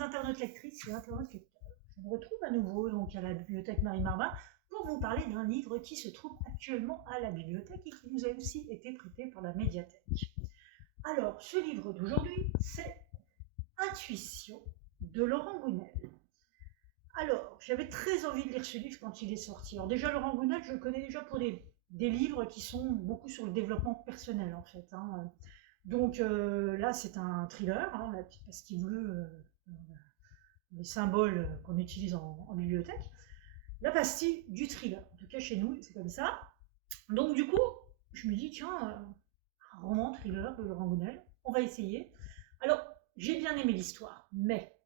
chers internautes lectrices et internautes lecteurs, je vous retrouve à nouveau donc à la bibliothèque Marie-Marvin pour vous parler d'un livre qui se trouve actuellement à la bibliothèque et qui nous a aussi été prêté par la médiathèque. Alors, ce livre d'aujourd'hui, c'est Intuition de Laurent Gounel. Alors, j'avais très envie de lire ce livre quand il est sorti. Alors déjà, Laurent Gounel, je le connais déjà pour des livres qui sont beaucoup sur le développement personnel, en fait. Donc là, c'est un thriller, la petite pastille bleue, les symboles qu'on utilise en bibliothèque. La pastille du thriller, en tout cas chez nous, c'est comme ça. Donc du coup, je me dis, tiens, un roman thriller de Laurent Gounel, on va essayer. Alors, j'ai bien aimé l'histoire, mais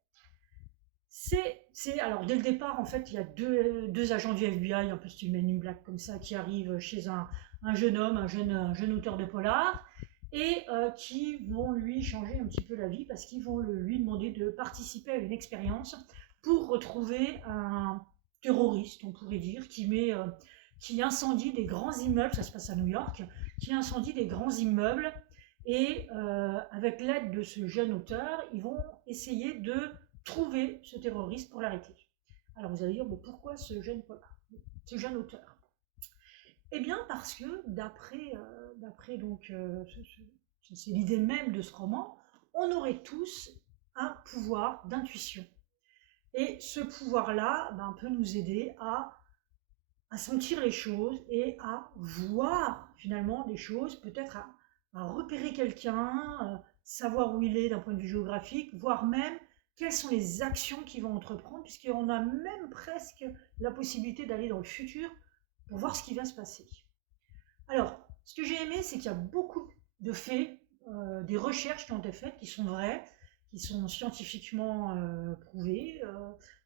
alors dès le départ, en fait, il y a deux agents du FBI, un peu style Men in Black comme ça, qui arrivent chez un jeune homme, un jeune auteur de polar, et qui vont lui changer un petit peu la vie parce qu'ils vont lui demander de participer à une expérience pour retrouver un terroriste, on pourrait dire, qui incendie des grands immeubles, ça se passe à New York, qui incendie des grands immeubles, et avec l'aide de ce jeune auteur, ils vont essayer de trouver ce terroriste pour l'arrêter. Alors vous allez dire, mais pourquoi ce jeune auteur? Eh bien parce que d'après donc c'est l'idée même de ce roman, on aurait tous un pouvoir d'intuition. Et ce pouvoir-là peut nous aider à sentir les choses et à voir finalement des choses, peut-être à repérer quelqu'un, savoir où il est d'un point de vue géographique, voire même quelles sont les actions qu'ils vont entreprendre, puisqu'on a même presque la possibilité d'aller dans le futur pour voir ce qui va se passer. Alors, ce que j'ai aimé, c'est qu'il y a beaucoup de faits, des recherches qui ont été faites, qui sont vraies, qui sont scientifiquement prouvées,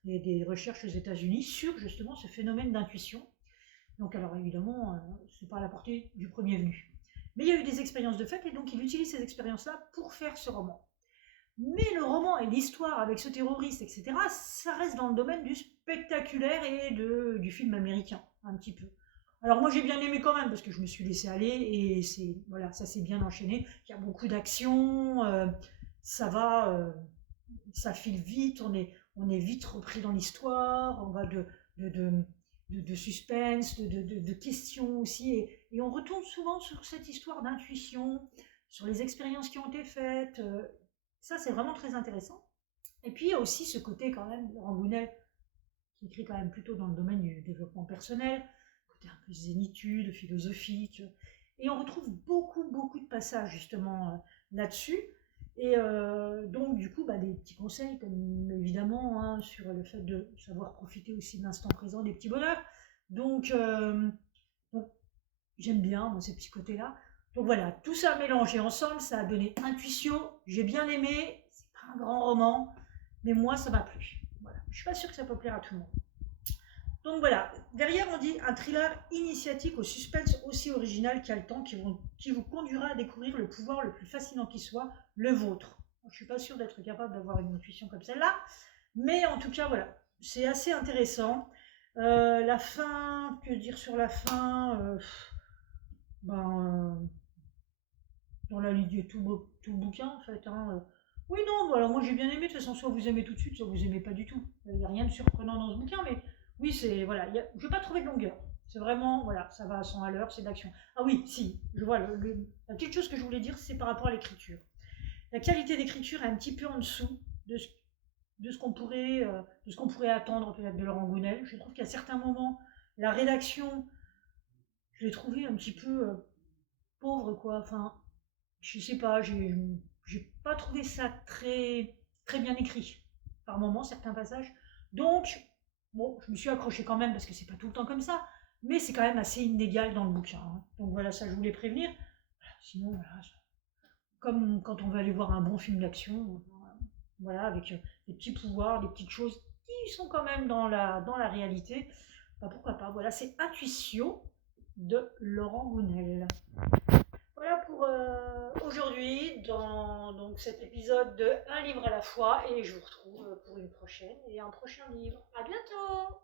des recherches aux États-Unis sur justement ce phénomène d'intuition. Donc alors évidemment, c'est pas à la portée du premier venu. Mais il y a eu des expériences de fait, et donc il utilise ces expériences-là pour faire ce roman. Mais le roman et l'histoire avec ce terroriste, etc., ça reste dans le domaine du spectaculaire et du film américain, un petit peu. Alors moi j'ai bien aimé quand même, parce que je me suis laissée aller, et ça s'est bien enchaîné. Il y a beaucoup d'action, ça file vite, on est vite repris dans l'histoire, on va de suspense, de questions aussi, et on retourne souvent sur cette histoire d'intuition, sur les expériences qui ont été faites. Ça, c'est vraiment très intéressant. Et puis, il y a aussi ce côté quand même, Laurent Gounel, qui écrit quand même plutôt dans le domaine du développement personnel, côté un peu zénitude, philosophique. Et on retrouve beaucoup de passages justement là-dessus. Et donc, du coup, des petits conseils, comme évidemment, sur le fait de savoir profiter aussi de l'instant présent, des petits bonheurs. Donc j'aime bien, moi, ces petits côtés-là. Donc voilà, tout ça mélangé ensemble, ça a donné Intuition. J'ai bien aimé, c'est pas un grand roman, mais moi, ça m'a plu. Voilà. Je suis pas sûre que ça peut plaire à tout le monde. Donc voilà, derrière on dit un thriller initiatique au suspense aussi original qu'haletant qui vous conduira à découvrir le pouvoir le plus fascinant qui soit, le vôtre. Je suis pas sûre d'être capable d'avoir une intuition comme celle-là, mais en tout cas voilà, c'est assez intéressant. La fin, que dire sur la fin dans la ligne de tout le bouquin en fait. Oui, non, voilà, moi j'ai bien aimé. De toute façon, soit vous aimez tout de suite, soit vous aimez pas du tout. Il n'y a rien de surprenant dans ce bouquin, mais oui, c'est voilà, je n'ai pas trouvé de longueur. C'est vraiment, voilà, ça va à 100 à l'heure, c'est de l'action. Ah oui, si, je vois, la petite chose que je voulais dire, c'est par rapport à l'écriture. La qualité d'écriture est un petit peu en dessous de ce qu'on pourrait attendre peut-être de Laurent Gounel. Je trouve qu'à certains moments, la rédaction, je l'ai trouvée un petit peu pauvre, quoi. Enfin, je sais pas, j'ai pas trouvé ça très bien écrit par moments, certains passages. Donc bon, je me suis accrochée quand même parce que c'est pas tout le temps comme ça, mais c'est quand même assez inégal dans le bouquin. Donc voilà, ça je voulais prévenir. Sinon voilà, comme quand on va aller voir un bon film d'action, voilà, avec des petits pouvoirs, des petites choses qui sont quand même dans la réalité, pourquoi pas. Voilà, c'est Intuition de Laurent Gounel. Voilà pour aujourd'hui dans donc cet épisode de Un livre à la fois, et je vous retrouve pour une prochaine et un prochain livre. À bientôt!